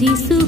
ധരിസു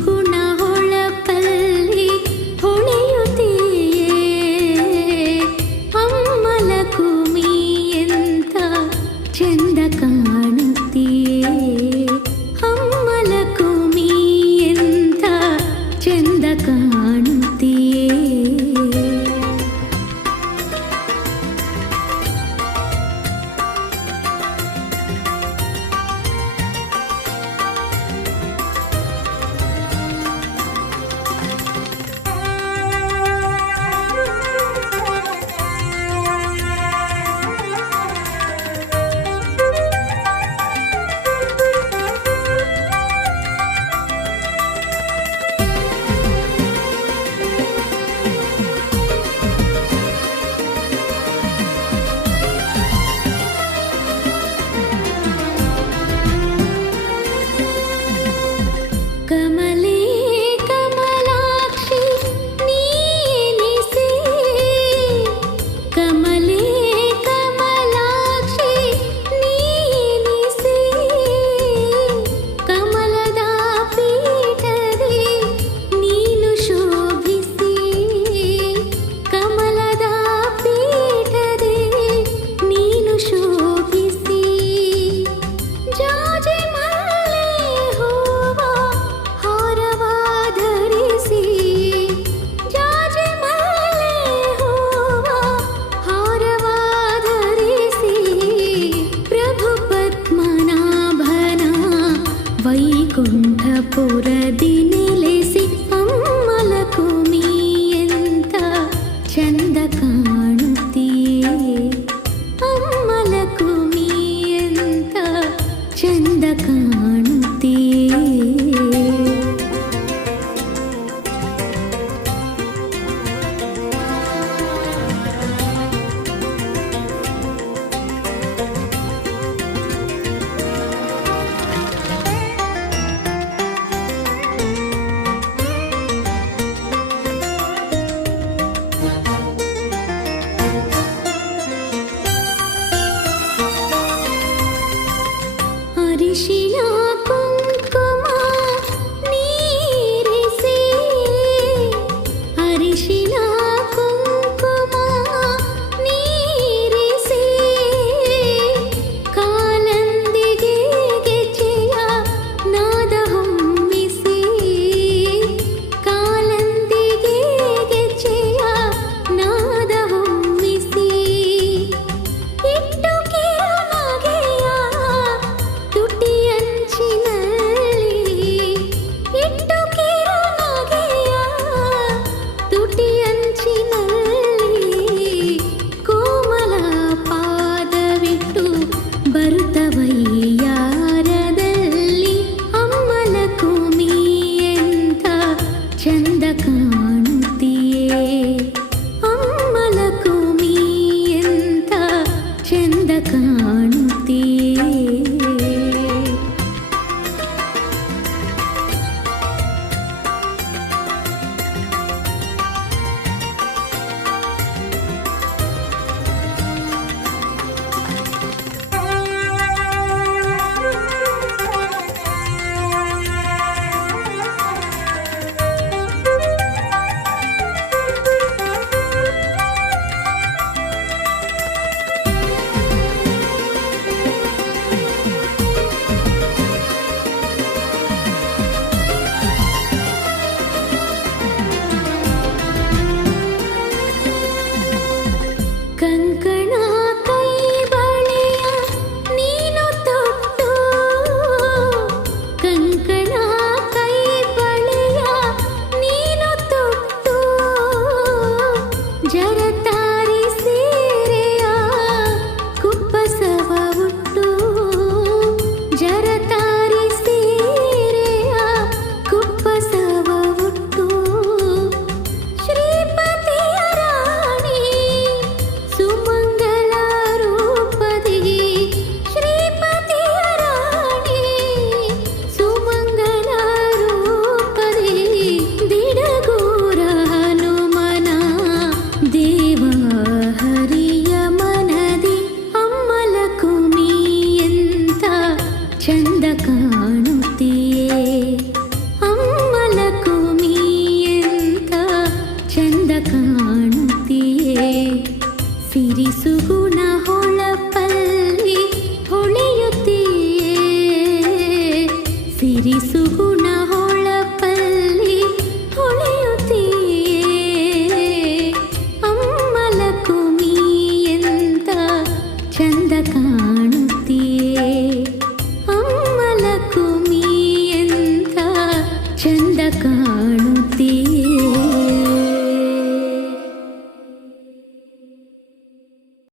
విసుగుణ